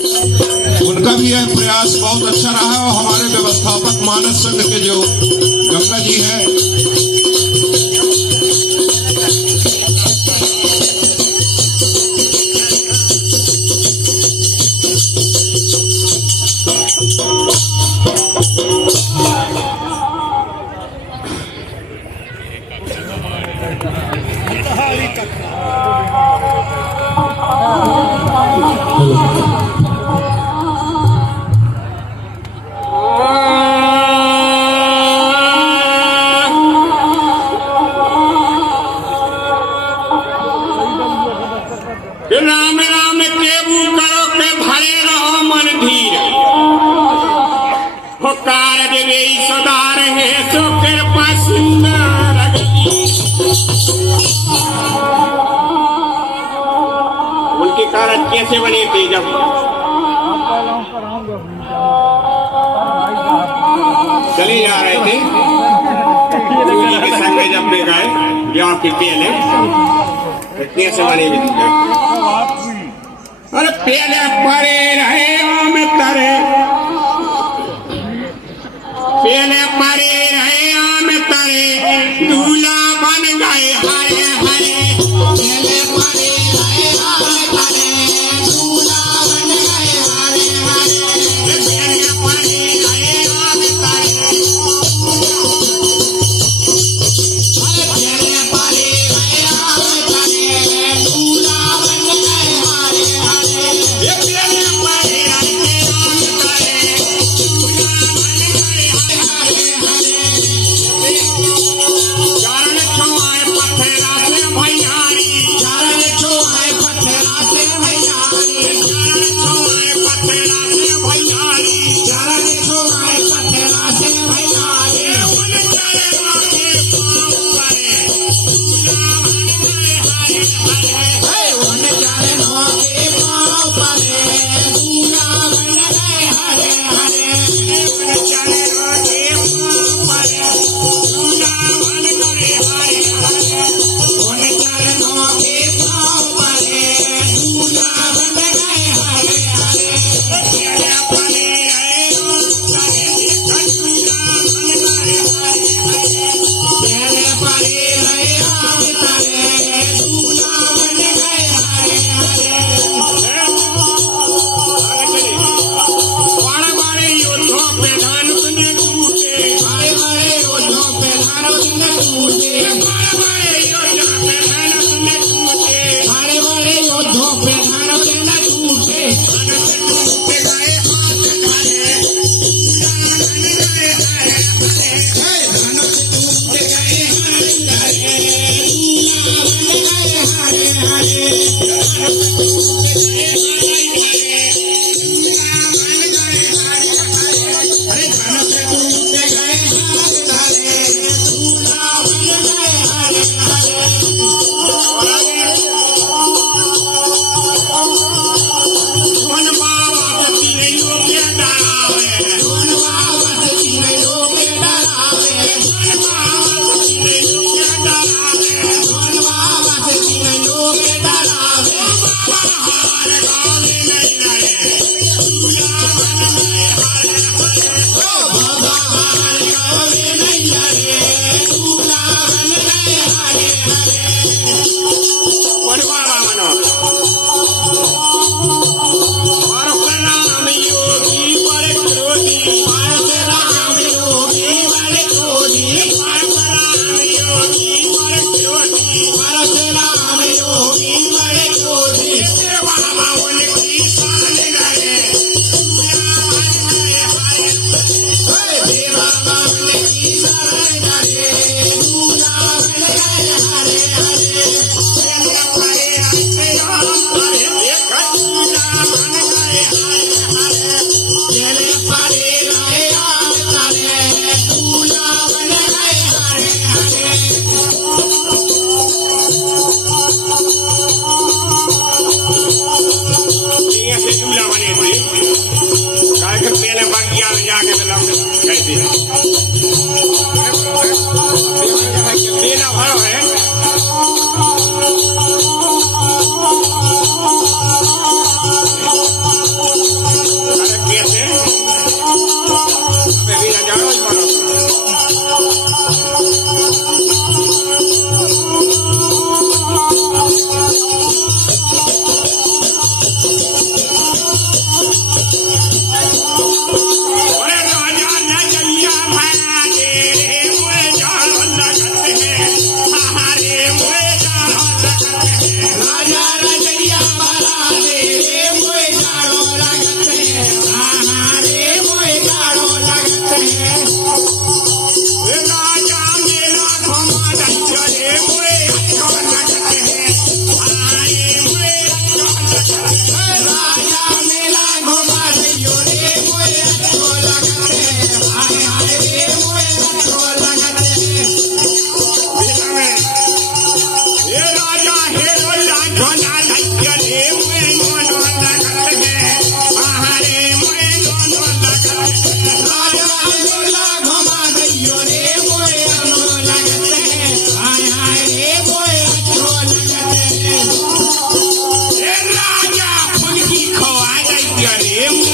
उनका भी यह प्रयास बहुत अच्छा रहा है और हमारे व्यवस्थापक मानस संघ के जो गंगा जी हैं राम राम केबू करो के भरे रहो मन धीर हो कारज रे सदा रहे सो कृपा सुंदर उनके कारज कैसे बने थे जब चले जा रहे थे गुरु के संग जब में गए ब्याह के पहले कैसे बने थे अरे पहले परे रहे आम तरे पहले परे रहे आम तरे दूल्हा बन गए हरे हरे पहले परे रहे आम तरे दूल्हा बन गए हरे हरे पहले परे रहे आम तरे पहले परे रहे आम तरे दूल्हा बन गए हरे रे